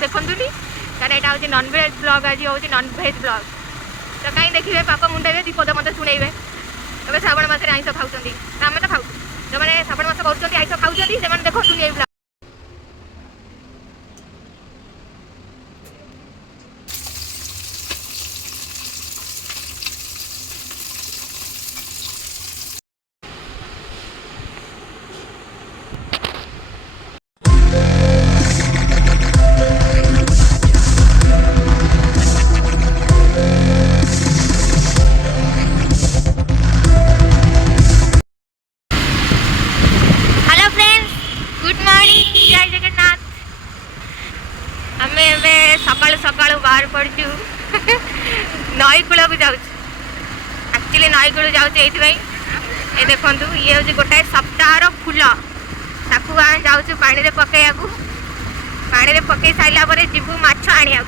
देखुनी कारण यहाँ हूँ नॉनवेज ब्लॉग आज हूँ नॉनवेज ब्लॉग तो कहीं देखिए पाप मुंडे दीपद मत शुणेबे तबे श्रावण मास आईष खाऊँ आम तो खाऊ जो मैंने श्रावण मास कर आईष खाऊँ से देखुनी ये ब्लॉग। सकाल बाहर पड़चु नईकूल को जाऊँ एक्चुअली नईकूल जाऊँ ये देखो ये हूँ गोटाए सप्ताह फूल ताकू आम जाऊँ पानी में पकईया पानी में पकई सारापर जीवु माछ आनिया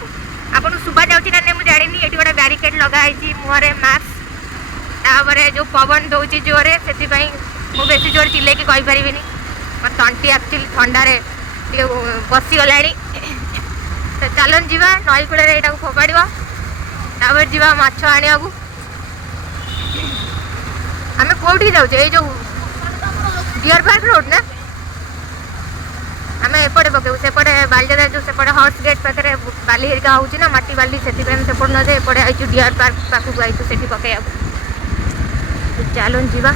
आपन शुभा जाऊँ ना नहीं मुझे जानी ये गोटे ब्यारिकेड लगाई मुहर मास्क तापर जो पवन दौर जोरे से मुझे बेसी जोर चिल्ले कहीपर मत तंटी एक्चुअली ठंडारे बसीगला तो चलन जीवा नई कूल यहाँ फोपाड़ तापर जीवा माछ आनिया आम कौटी जाऊे जो डियर पार्क रोड ना आम एपटे पकेबू सेपटे बालजादा जो सेपटे हॉर्स गेट पाखे बाली हेरिका होची ना माटी बाली से सेपट न जाए एपटे आई डियर पार्क पाखक आई से पकईया चलन जीवा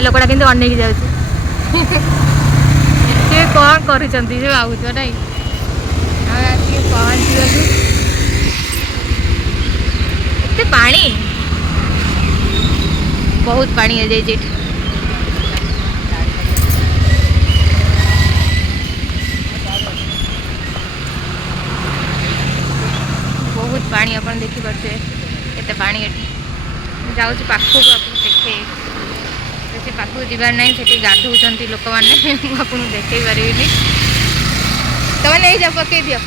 लोकटा कि अनेक जाऊँ कौन कर भावुच नाई पहुँची एत पानी बहुत पानी है जाइए बहुत पानी अपन देखी पारे केते पानी जाऊँ पाखक आप देखे से पाखक जीवार ना से गाधौं लोक मैंने आपको देखे पारि तुम नहीं जा पकई दियो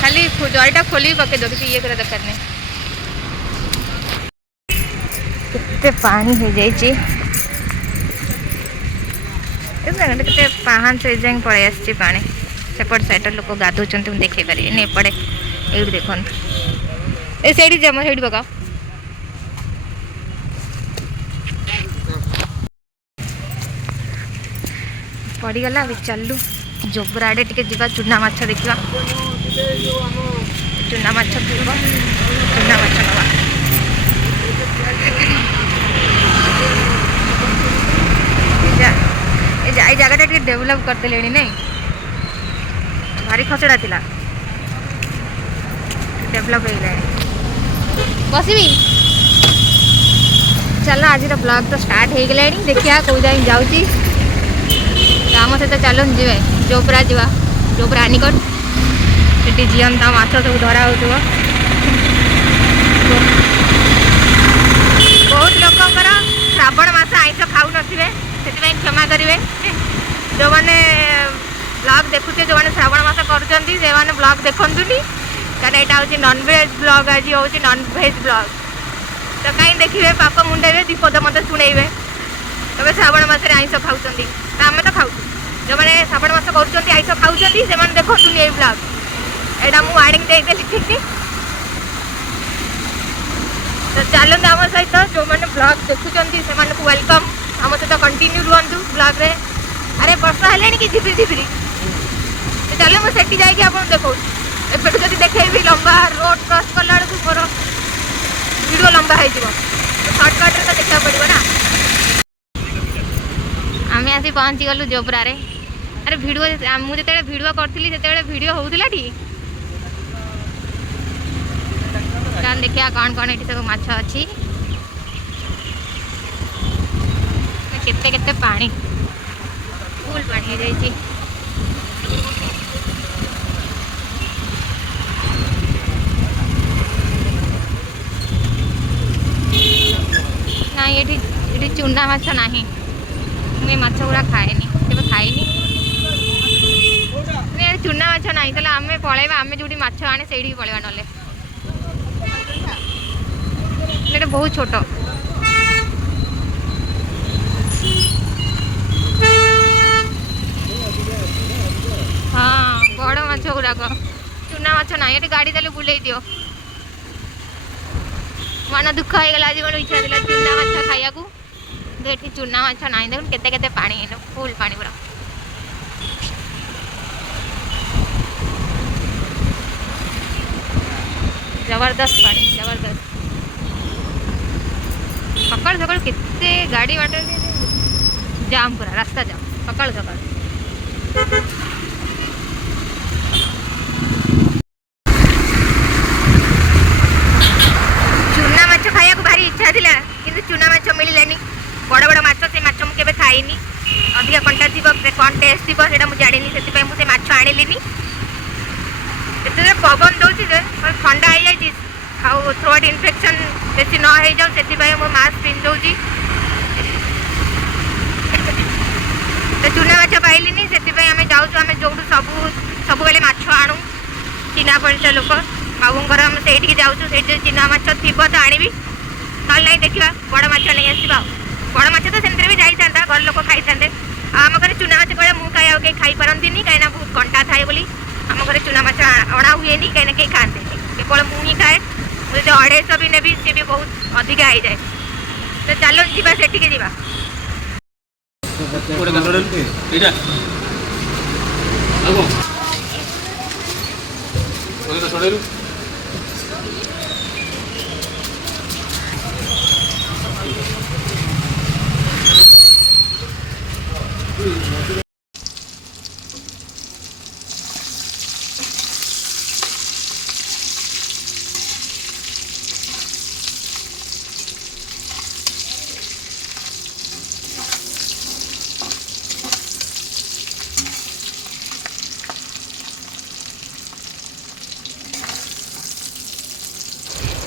खाली जलटा खोल पकई दो कि ये कर दरकार नहीं केते पानी हो जाए केते पाहांच जाए पलि आसी पानी सेपट साइड लोक गाधौं मुझे देखे पारे एपटे ये देखो ये जमा से पकाओ पड़गला अभी चलू जोबरा आड़े टे जा चूना माछ देखा चूना माछ चूना माछ नवा ये जगह डेभलप करदे नहीं भारी खसड़ा थिला डेभलप हो बसबी चलो आज ब्लॉग तो स्टार्ट हो गला देखिए कौ जाए जाऊँगी आम सहित चलन जी जोबरा जा जोबरा आनिकट से जीवंता माछ सब धरा हो बहुत लोक श्रावण मास आईष खाऊ नथिबे से क्षमा करेंगे जो मैंने ब्लॉग देखुचे जो मैंने श्रावण मास कर ब्लॉग देखुनी कारण यहाँ हूँ नॉनवेज ब्लॉग आज हूँ नॉनवेज ब्लॉग तो कहीं देखिए पाप मुंडे दीपद मत शुणेबे तबे श्रावण मास आईष खाऊँ आम तो खाऊ जो मैंने श्रावण मास कर आईष खाऊँ से देखुनी ये ब्लॉग यहाँ मुझे वार्निंग देदेली तो चलते आम सहित जो मैंने ब्लॉग देखुं से वेलकम आम सहित कंटिन्यू रुहतु ब्लॉग रे अरे वर्षा है कि झिपिरी झिपिरी चलो मुझे जाकि आप देखो एपटू जब देखेबी लंबा रोड क्रॉस कला मोर वीडियो लंबा हो सर्टकट तो देखा पड़ो ना आम आसी पहुँची गलु जोबरा रे अरे वीडियो मुझे वीडियो करी से वीडियो होता टी देखिए कौन कौन ये सब माछ अच्छी केते केते पानी फुल पानी हो जाइए ना ये चूना माछ ना मुझे माछ गुरा खाएनी केवे खाइनी चूना माछ ना तो आम पलैबा आम जो माछ आने से पलैबा ना बहुत छोट ना ये गाड़ी देले बुले दियो मन दुख हो गला आज मोर इच्छा थिला चुना माछ खाइया को देठी चुना माछ नाही देखुन केते केते पानी फुल पानी पूरा जबरदस्त पानी जबरदस्त सकाल सकाल केते गाड़ी वाटर जाम पूरा रास्ता जाम सकाल सकाल चुना माछ खाइया को भारी इच्छा थिला किंतु चुना माछ मिललानी बड़ बड़ माछ से माछ मु केबे खाइनी अधिक कंटा थी कौन टेस्ट थी सेटा मुझे जानी से मुझे माछ आनिलिनी एते पवन दौची जे ठंडा हो जाए आउ थ्रोट इन्फेक्शन बेसी न हो जाऊ से मो मास्क पिंधौची तो चुना माछ पाइलिनी से आम जाऊँ आम जो सब बेले माछ आणु चिन्हा परिचय लोक बाबूर आम से जाऊँ से चिन्हा माछ थी तो आनबी ना ना देखा बड़ माछ नहीं आसवा बड़ माछ तो सेमती भी जाता घर लोक खाई था आम घर चुना माछ कहे मुझे कहीं खाई पारती कहीं बहुत कंटा थाए बोली आम घर चुना माछ अणा हुए कहीं कहीं खाते केवल मुझे खाए मुझे 250 भी नेबी सी भी बहुत अधिका हो जाए तो चलो जीवा से जीवा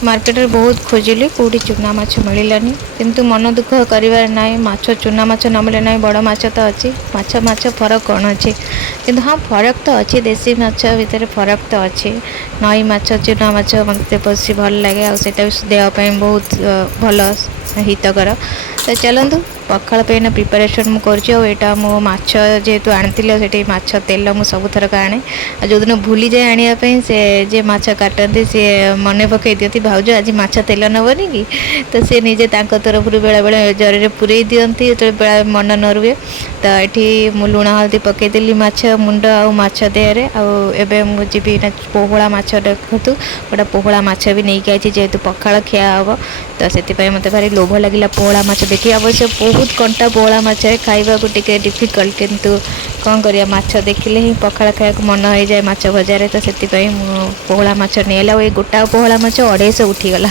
मार्केट में बहुत खोजिली कौटी चुना माछ मिलानी किंतु मन दुख कर माछ चुना माछ न मिले ना बड़ माछ तो अच्छी माछ माछ फरक कौन अच्छे किंतु हाँ फरक तो अच्छी देसी माछ भितर फरक तो अच्छी नई माछ चुना माछ मत बेस भल लगे आटा देहपाई बहुत भल हितकर तो चलतु पखाड़ पे प्रिपरेशन मुझे मो माछ जेहेतु आनी से माछ तेल मु सब थरक आने जो दिन भूली जाए आने से जे माछ काटती सी मन पकई दिखती भाज आज माछ तेल नबनी कि तो सी निजे तरफ बेले बेले जरी पूरे दिखती जो मन न रुए तो ये लुण हल्दी पकईदेली माछ मुंड आछ देहरे आबे मुझे पोहला माछ देखु गोटे पोहला माछ भी नहीं आई जेहेतु पखाड़ खिया हम तो से मत भारी लोभ लगे पोहला माछ देखिए अवश्य बहुत कंटा पोहला माछ खाइबा को टिके डिफिकल्ट किंतु कौन करिया माछ देखिले ही पखाड़ खाया मन हो जाए माछ भजार तो से पोहला माछ नहीं ये गोटा पोहला माछ 250 उठीगला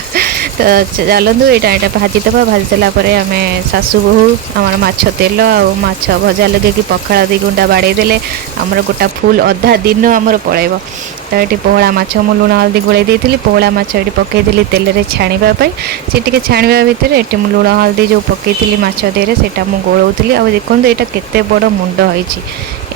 तो चलतु यहाँ भाजीदे भाजी सारापर आम शाशु बोहू आम माछ तेल आ माछ भजा लगे कि पखाड़ 2 गुंडा बाड़ेदेले आमर गोटा फुल अधा दिन आमर पलैब तो ये पोहला माछ मु लुण हल्दी गोल देती पोहला माछ ये पकईदेली तेल रे छाणवाई सी टे छाणवा भितर ये लुण हल्दी जो पकईली माछ देहरे से गोलौली आ देखो यहाँ केते बड़ मुंड होती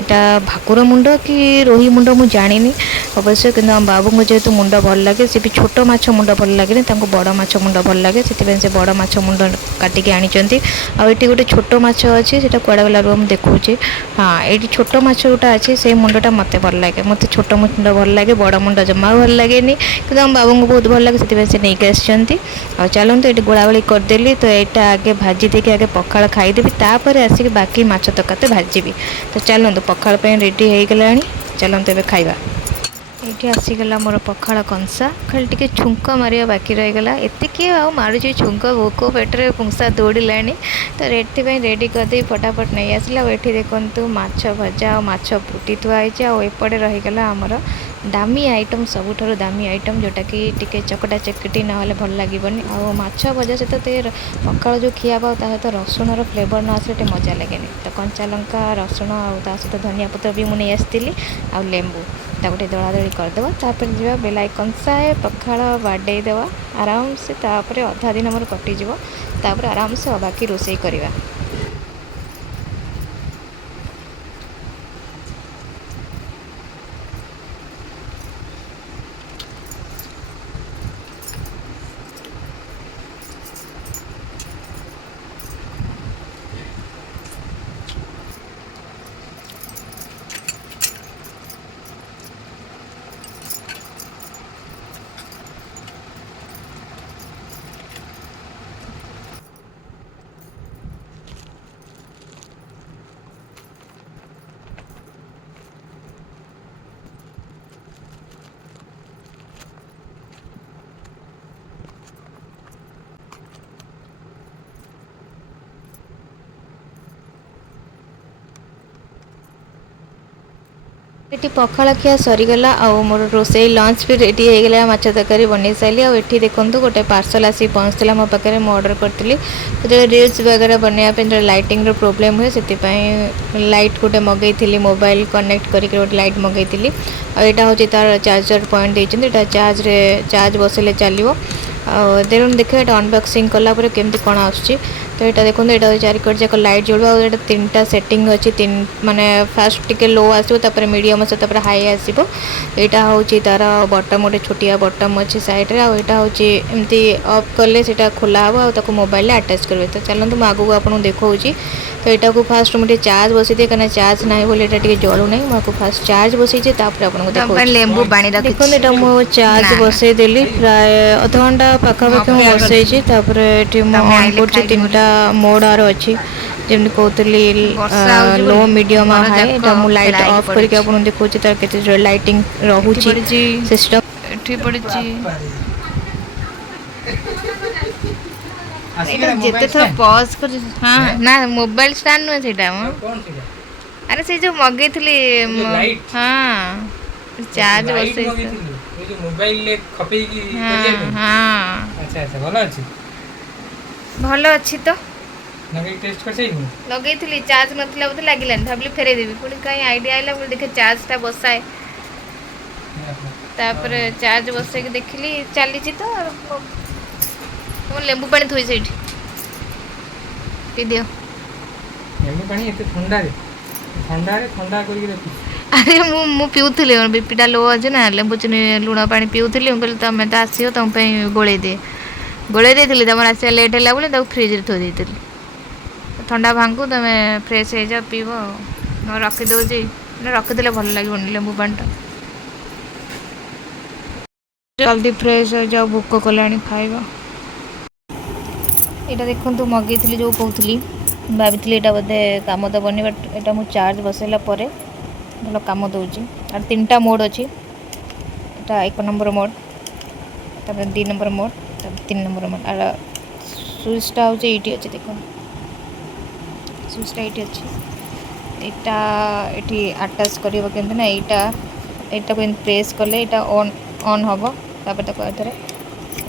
यहाँ भाकुर मुंड कि रोही मुंड मु जानी अवश्य कि बाबू को जेहेतु मुंड भल लगे सी भी छोट माछ मुंड भल लगे बड़ माछ मुंड भल लगे से बड़ माछ मुंड काटिकी आनी आठी गोटे छोट माछ अच्छी से कड़ा गला रू देखुचे हाँ ये छोट माछ गोटा अच्छे से मुंडा मत भल लगे मत छोट मुंड भल लगे बड़ मुंड जमा भल लगे कि आम बाबू को बहुत भल लगे से नहीं आसती चलते ये गोलागोली करदेली तो यहाँ आगे भाजी देके आगे पखाड़ खाईदेवी तापर आसिक बाकी माछ तकाते भाजी तो चलते पखाड़ पे रेडी हो गला चलते ए खाइबा ये आसीगला मोर पखाड़ कंसा खाली टी छुंक मारिया बाकी रहीगला एतिकी मारुची छुंक भोक पेटे पुंसा दौड़िला तो ये रेडी करदे फटाफट नहीं आसला ये देखु माछ भजा और माछ फुटी थुआई एपटे रहीगला आमर दामी आइटम सबुठारु दामी आइटम जोटा कि टिके चकटा चकटी ना भल लगे आ माछ भजा सहित पखाड़ जो खिया सहित रसुण फ्लेवर न आसे मजा लगे तो कंचा लंका रसुण आ सहित धनिया पत्र भी मुझे आसती आ लेंबू गोटे दला दली करदे तापर जा बेलाई कंसाए पखाड़ बाडेदेवा आराम से तापर अधा दिन मोर कटिज तापर आराम से बाकी रोषे करवा। ଏଠି ପଖାଳ ଖିଆ ସରିଗଲା ଆଉ ମୋର ରୋଷେଇ ଲଞ୍ଚ ବି ରେଡ଼ି ହେଇଗଲା ମାଛ ତରକାରୀ ବନେଇ ସାରିଲି ଆଉ ଏଠି ଦେଖନ୍ତୁ ଗୋଟେ ପାର୍ସଲ ଆସିକି ପହଞ୍ଚିଥିଲା ମୋ ପାଖରେ ମୁଁ ଅର୍ଡ଼ର କରିଥିଲି ଯେତେବେଳେ ରିଲ୍ସ ବଗେରା ବନେଇବା ପାଇଁ ଯେତେବେଳେ ଲାଇଟିଂର ପ୍ରୋବ୍ଲେମ୍ ହୁଏ ସେଥିପାଇଁ ଲାଇଟ୍ ଗୋଟେ ମଗେଇଥିଲି ମୋବାଇଲ କନେକ୍ଟ କରିକି ଗୋଟେ ଲାଇଟ୍ ମଗେଇଥିଲି ଆଉ ଏଇଟା ହେଉଛି ତାର ଚାର୍ଜର ପଏଣ୍ଟ ଦେଇଛନ୍ତି ଏଇଟା ଚାର୍ଜ ବସେଇଲେ ଚାଲିବ ଆଉ ଦେଖନ୍ତୁ ଦେଖିବା ଏଇଟା ଅନବକ୍ସିଂ କଲା ପରେ କେମିତି କ'ଣ ଆସୁଛି ତ ଏଇଟା ଦେଖନ୍ତୁ ଏଇଟା ଚାରିକଡ଼ ଯାକ ଲାଇଟ୍ ଜଳିବ ଆଉ ଏଇଟା ତିନିଟା ସେଟିଂ ଅଛି ମାନେ ଫାଷ୍ଟ ଟିକେ लो ଆସିବ ତାପରେ ମିଡ଼ିୟମ୍ ଆସିବ ତାପରେ ହାଇ ଆସିବ ଏଇଟା ହେଉଛି ତାର ବଟମ୍ ଗୋଟେ ଛୋଟିଆ ବଟମ୍ ଅଛି ସାଇଡ଼୍ରେ ଆଉ ଏଇଟା ହେଉଛି ଏମିତି ଅଫ୍ କଲେ ସେଇଟା ଖୋଲା ହେବ ଆଉ ତାକୁ ମୋବାଇଲରେ ଆଟାଚ୍ କରିବେ ତ ଚାଲନ୍ତୁ ମୁଁ ଆଗକୁ ଆପଣଙ୍କୁ ଦେଖାଉଛି ତ ଏଇଟାକୁ ଫାଷ୍ଟ ମୁଁ ଟିକେ ଚାର୍ଜ ବସେଇଦିଏ କାହିଁକିନା ଚାର୍ଜ ନାହିଁ ବୋଲି ଏଇଟା ଟିକେ ଜଳୁନାହିଁ ମୁଁ ଆକୁ ଫାଷ୍ଟ ଚାର୍ଜ ବସେଇଛି ତାପରେ ଆପଣଙ୍କୁ ଦେଖାଉଛି ଲେମ୍ବୁ ପାଣି ରଖିଛି ଦେଖନ୍ତୁ ଏଇଟା ମୁଁ ଚାର୍ଜ ବସେଇଦେଲି ପ୍ରାୟ ଅଧଘଣ୍ଟା ପାଖାପାଖି ମୁଁ ବସେଇଛି ତାପରେ ଏଠି ମୁଁ ତମେ ଅନ୍ ଆଇଲେ କରୁଛି ଖାଇବି ବୋଲି ତିନିଟା ମୋଡ଼ର ଅଛି ଯେମିତି କହୁଥିଲି ବର୍ଷା ହଉଛି लो ବୋଲି ମିଡ଼ିୟମ୍ ଘର ହାଇ ଯାକ ଏଇଟା ମୁଁ ଲାଇଟ୍ ଖେଳା ହେଇକି ଅଫ୍ କରିକି ପଡିଛି। ଆପଣଙ୍କୁ ଦେଖାଉଛି ତାର କେତେ ଲାଇଟିଂ ଏଠି ରହୁଛି ପଡିଛି ସିଷ୍ଟମ୍ ଏଠି ପଡିଛି ଏଇଟା ଯେତେ ଥର ପଜ୍ କରି ହଁ ନା ମୋବାଇଲ ଷ୍ଟାଣ୍ଡ ନୁହେଁ ସେଇଟା ମ ଆରେ ସେଇ ଯୋଉ ମଗେଇଥିଲି ହଁ ଚାର୍ଜ ବସେଇ ମୋବାଇଲରେ ଖପେଇକି କରିବା ପାଇଁ ଆଚ୍ଛା ଆଚ୍ଛା ଭଲ ଅଛି ଭଲ ଅଛି ତ ଲଗେଇକି ଟେଷ୍ଟ କରିସାରିଲୁଣି ଲଗେଇଥିଲି ଚାର୍ଜ ନଥିଲା ବୋଧେ ଲାଗିଲାନି ଭାବିଲି ଫେରେଇଦେବି ପୁଣି କାହିଁ ଆଇଡ଼ିଆ ଆଇଲା ମୁଁ ଦେଖେ ଚାର୍ଜଟା ବସାଏ ତାପରେ ଚାର୍ଜ ବସେଇକି ଦେଖିଲି ଚାଲିଛି ତ ତମ ଲେମ୍ବୁ ପାଣି ଥୋଇ ସେଇଠି ପିଇଦିଅ ଲେମ୍ବୁ ପାଣି ଏତେ ଥଣ୍ଡାରେ ଥଣ୍ଡା କରିକି ରଖିଛି ଆରେ ମୁଁ ପିଉଥିଲି ବିପିଟା ଲୋ ଅଛି ନା ଲେମ୍ବୁ ଚିନି ଲୁଣ ପାଣି ପିଉଥିଲି ମୁଁ କହିଲି ତମେ ତ ଆସିବ ତମ ପାଇଁ ଗୋଳେଇ ଦେଇଥିଲି ତମର ଆସିବା ଲେଟ୍ ହେଲା ବୋଲି ତାକୁ ଫ୍ରିଜରେ ଥୋଇ ଦେଇଥିଲି ଥଣ୍ଡା ଭାଙ୍ଗୁ ତମେ ଫ୍ରେଶ୍ ହେଇଯାଅ ପିଇବ ଆଉ ମୁଁ ରଖିଦେଉଛି ରଖିଦେଲେ ଭଲ ଲାଗିବନି ଲେମ୍ବୁ ପାଣିଟା ଜଲ୍ଦି ଫ୍ରେଶ୍ ହେଇଯାଉ ଭୋକ କଲାଣି ଖାଇବା ଏଇଟା ଦେଖନ୍ତୁ ମଗେଇଥିଲି ଯେଉଁ କହୁଥିଲି ଭାବିଥିଲି ଏଇଟା ବୋଧେ କାମ ଦେବନି ବଟ୍ ଏଇଟା ମୁଁ ଚାର୍ଜ ବସାଇଲା ପରେ ଭଲ କାମ ଦେଉଛି ଆଉ ତିନିଟା ମୋଡ଼୍ ଅଛି ଏଇଟା 1 ନମ୍ବର ମୋଡ଼୍ ତାପରେ 2 ନମ୍ବର ମୋଡ଼୍ ତାପରେ 3 ନମ୍ବର ମୋଡ଼୍ ଆଉ ସୁଇଚ୍ଟା ହେଉଛି ଏଇଠି ଅଛି ଦେଖନ୍ତୁ ସୁଇଚ୍ଟା ଏଇଠି ଅଛି ଏଇଟା ଏଠି ଆଟାଚ୍ କରିବ କେମିତି ନା ଏଇଟାକୁ ଏମିତି ପ୍ରେସ୍ କଲେ ଏଇଟା ଅନ୍ ହେବ ତାପରେ ତାକୁ ଏଥିରେ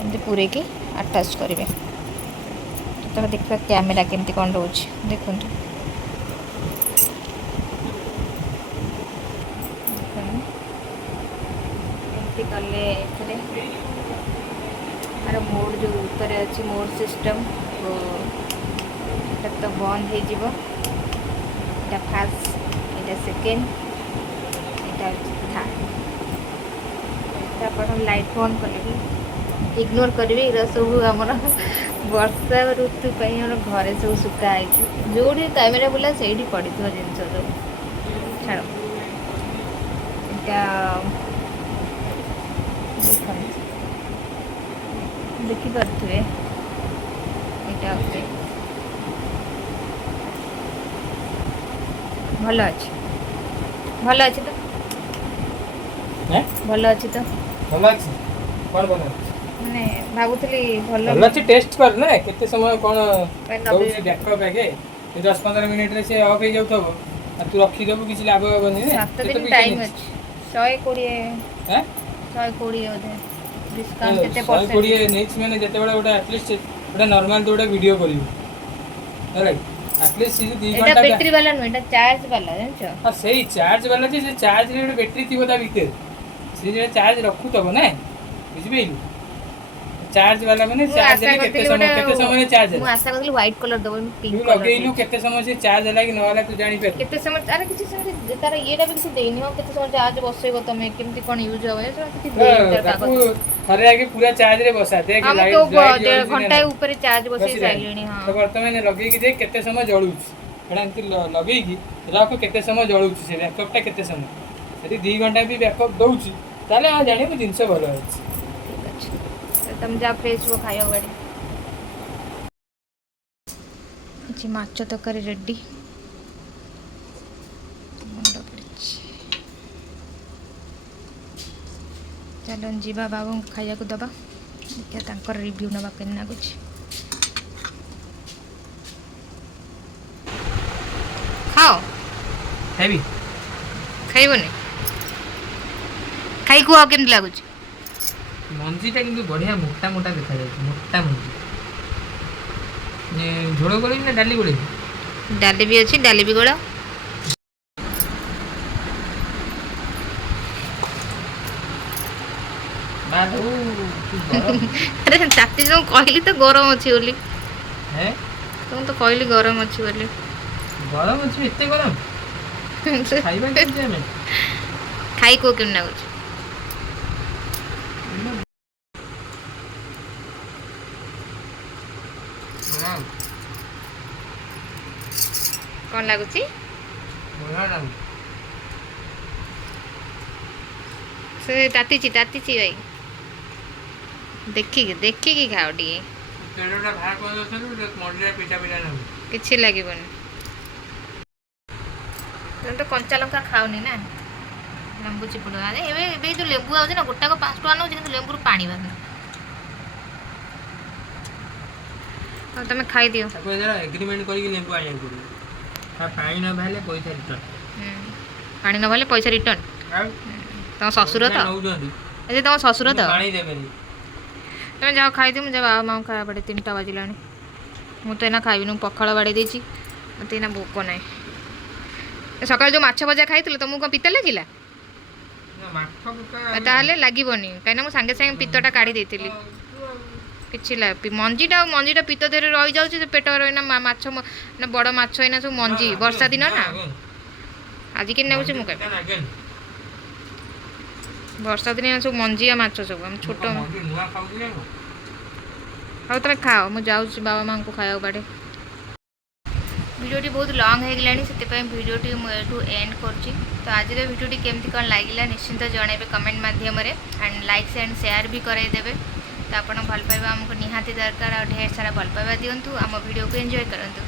ଏମିତି ପୂରେଇକି ଆଟାଚ୍ କରିବେ ତାପରେ ଦେଖିବା କ୍ୟାମେରା କେମିତି କ'ଣ ରହୁଛି ଦେଖନ୍ତୁ ଏମିତି କଲେ ଏଥିରେ ଆର ମୋଡ଼୍ ଯେଉଁ ଉପରେ ଅଛି ମୋଡ଼୍ ସିଷ୍ଟମ୍ ଏଇଟା ତ ବନ୍ଦ ହେଇଯିବ ଏଇଟା ଫାର୍ଷ୍ଟ ଏଇଟା ସେକେଣ୍ଡ ଏଇଟା ହେଉଛି ଥାର୍ଡ଼ ଆପଣ ଲାଇଟ୍ ବନ୍ଦ କଲେ ବି ଇଗ୍ନୋର କରିବେ ଏଗୁଡ଼ା ସବୁ ଆମର ବର୍ଷା ଋତୁ ପାଇଁ ଆମର ଘରେ ସବୁ ଶୁଖା ହେଇଛି ଯେଉଁଠି କ୍ୟାମେରା ବୁଲା ସେଇଠି ପଡ଼ିଥିବ ଜିନିଷ ସବୁ ଛାଡ଼ ଏଇଟା ଦେଖିପାରୁଥିବେ ଏଇଟା ଉପରେ ଭଲ ଅଛି ତ ଭଲ ଅଛି ତ ମାନେ ଭାବୁଥିଲି ଭଲ ଅଛି ଟେଷ୍ଟ କର ନା କେତେ ସମୟ କ'ଣ ଦଉଛି ବ୍ୟାକଅପ୍ ଆଗେ 10-15 ମିନିଟ୍ରେ ସେ ଅଫ୍ ହେଇଯାଉଥିବ ଆଉ ତୁ ରଖିଦେବୁ କିଛି ଲାଭ ହେବନି ନା 7 ଦିନ ଟାଇମ୍ ଅଛି 120 ବୋଧେ ଡିସ୍କାଉଣ୍ଟ କେତେ ପରସେଣ୍ଟ 120 ନେଇଛି ମାନେ ଯେତେବେଳେ ଗୋଟେ ଆଟଲିଷ୍ଟ ଗୋଟେ ନର୍ମାଲ ତୁ ଗୋଟେ ଭିଡ଼ିଓ କରିବୁ ହେଲା ଆଟଲିଷ୍ଟ ସେ 2 ଏଇଟା ଘଣ୍ଟା ବ୍ୟାଟେରୀ ବାଲା ନୁହେଁ ଏଇଟା ଚାର୍ଜ ବାଲା ଜାଣିଛ ହଁ ସେଇ ଚାର୍ଜ ବାଲା ଯେ ସେ ଚାର୍ଜରେ ଗୋଟେ ବ୍ୟାଟେରୀ ଥିବ ତା ଭିତରେ ସେ ଯେ ଚାର୍ଜ ରଖୁଥିବ ନା ବୁଝିପାରିଲୁ ଚାର୍ଜ ବାଲା ମାନେ ଚାର୍ଜ ହେଲେ କେତେ ସମୟ ଚାର୍ଜ ମୁଁ ଆଶା କରିଥିଲି ହ୍ୱାଇଟ୍ କଲର୍ ଦେବ ପିଙ୍କ ତୁ କଲର୍ ଲଗେଇଲୁ କେତେ ସମୟ ସେ ଚାର୍ଜ ହେଲା କି ନ ହେଲା ତୁ ଜାଣିପାରିବୁ କେତେ ସମୟ ଆରେ କିଛି ସମୟ ତାର ଇଏଟା ବି କିଛି ଦେଇନି ହଁ କେତେ ସମୟ ଚାର୍ଜ ବସେଇବ ତମେ କେମିତି କ'ଣ ୟୁଜ୍ ହେବ କିଛି ଦେଇନି ତାର କାଗଜ ଥରେ ଆଗେ ପୁରା ଚାର୍ଜରେ ବସା ଦେଖ ହଁ ମୁଁ ଲାଇଟ୍ ଘଣ୍ଟାଏ ଉପରେ ଚାର୍ଜ ବସେଇ ସାରିଲିଣି ହଁ ତ ବର୍ତ୍ତମାନ ଲଗେଇକି ଦେଖ କେତେ ସମୟ ଜଳୁଛି ଏଇଟା ଏମିତି ଲଗେଇକି ରଖ କେତେ ସମୟ ଜଳୁଛି ସେ ବ୍ୟାକଅପ୍ଟା କେତେ ସମୟ ଯଦି 2 ଘଣ୍ଟା ବି ବ୍ୟାକଅପ୍ ଦେଉଛି ତାହେଲେ ଆଉ ଜାଣିବୁ ଜିନିଷ ଭଲ ଅଛି ଠିକ୍ ଅଛି ତମେ ଯାହା ଫ୍ରେଶ୍ ହୁଅ ଖାଇବା ଗାଡ଼ି କିଛି ମାଛ ତରକାରୀ ରେଡ଼ି ମୁଣ୍ଡ ପଡ଼ିଛି ଚାଲ ଯିବା ବାବୁଙ୍କୁ ଖାଇବାକୁ ଦେବା ଦେଖିବା ତାଙ୍କର ରିଭ୍ୟୁ ନେବା କେମିତି ଲାଗୁଛି ଖାଅ ଖାଇବି ଖାଇବନି ଖାଇ କୁହ କେମିତି ଲାଗୁଛି? ମଞ୍ଜିଟା କିନ୍ତୁ ବଢ଼ିଆ ମୋଟା ମୋଟା ଦେଖାଯାଉଛି, ମୋଟା ମଞ୍ଜି। ଝୋଳ ଗୋଳେଇବି ନା ଡାଲି ଗୋଳେଇବି? ଡାଲି ବି ଅଛି, ଡାଲି ବି ଗୋଳ। ଆରେ ତାତି ଯେଉଁ କହିଲି ତ ଗରମ ଅଛି ବୋଲି। ମୁଁ ତ କହିଲି ଗରମ ଅଛି ବୋଲି। ଗରମ ଅଛି, ଏତେ ଗରମ? ଖାଇବା କେମିତି ଆମେ? ଖାଇ କୁହ କେମିତି ଲାଗୁଛି? କ'ଣ ଲାଗୁଛି? ସେ ତାତିଛି ଭାଇ, ଦେଖିକି ଖାଅ ଟିକେ, କିଛି ଲାଗିବନି। ତମେ ତ କଞ୍ଚା ଲଙ୍କା ଖାଉନି ନା, ଲେମ୍ବୁ ଚିପୁଡ଼। ଆରେ ଏବେ ଯେଉଁ ଲେମ୍ବୁ ଆଉଛି ନା ଗୋଟାକ 5 ଟଙ୍କା ନେଉଛି, କିନ୍ତୁ ଲେମ୍ବୁରୁ ପାଣି ବାହାରୁନି। ଆଉ ତମେ ଖାଇଦିଅ। ଏଗ୍ରିମେଣ୍ଟ କରିକି ଲେମ୍ବୁ ଆଣିବାକୁ ପଡ଼ିବ, ପାଣି ନ ବାହାରିଲେ ପଇସା ରିଟର୍ନ। ପାଣି ନ ବାହାରିଲେ ପଇସା ରିଟର୍ନ? ତମ ଶ୍ୱଶୁର ତ, ତମ ଶ୍ୱଶୁର ତ। ତମେ ଯାଅ ଖାଇଦିଅ, ମୁଁ ଯାଅ ବାବା ମାଆଙ୍କୁ ଖାଇବା ବାଡ଼େ, 3ଟା ବାଜିଲାଣି। ମୁଁ ତ ଏଇନା ଖାଇବିନି, ମୁଁ ପଖାଳ ବାଡ଼େଇ ଦେଇଛି, ମୋତେ ଏଇନା ଭୋକ ନାହିଁ। ସକାଳେ ଯେଉଁ ମାଛ ଭଜା ଖାଇଥିଲ ତମକୁ କ'ଣ ପିତା ଲାଗିଲା? ତାହେଲେ ଲାଗିବନି, କାହିଁକିନା ମୁଁ ସାଙ୍ଗେ ସାଙ୍ଗେ ପିତ୍ତଟା କାଢ଼ି ଦେଇଥିଲି। କିଛି ମଞ୍ଜିଟା ପିତ୍ତ ଦେହରେ ରହିଯାଉଛି, ସେ ପେଟରେ ଏଇନା ମାଛ ନା ବଡ଼ ମାଛ ଏଇନା ସବୁ ମଞ୍ଜି, ବର୍ଷା ଦିନ ନା। ଆଜି କେମିତି ଲାଗୁଛି ମୁଁ କହିବି, ବର୍ଷା ଦିନେ ସବୁ ମଞ୍ଜିଆ ମାଛ ସବୁ, ଆମେ ଛୋଟ। ହଉ ତମେ ଖାଅ, ମୁଁ ଯାଉଛି ବାବା ମାଆଙ୍କୁ ଖାଇବାକୁ ବାଡ଼େ। ভিডিওটি ବହୁତ ଲଙ୍ଗ୍ ହେଇଗଲାଣି, ସେଥିପାଇଁ ଭିଡ଼ିଓଟି ମୁଁ ଏଠୁ ଏଣ୍ଡ କରୁଛି। ତ ଆଜିର ଭିଡ଼ିଓଟି କେମିତି କ'ଣ ଲାଗିଲା ନିଶ୍ଚିନ୍ତ ଜଣାଇବେ କମେଣ୍ଟ ମାଧ୍ୟମରେ, ଆଣ୍ଡ ଲାଇକ୍ସ ଆଣ୍ଡ ସେୟାର ବି କରାଇଦେବେ। ତ ଆପଣ ଭଲ ପାଇବା ଆମକୁ ନିହାତି ଦରକାର, ଆଉ ଢେର ସାରା ଭଲ ପାଇବା ଦିଅନ୍ତୁ, ଆମ ଭିଡ଼ିଓକୁ ଏନ୍ଜୟ କରନ୍ତୁ।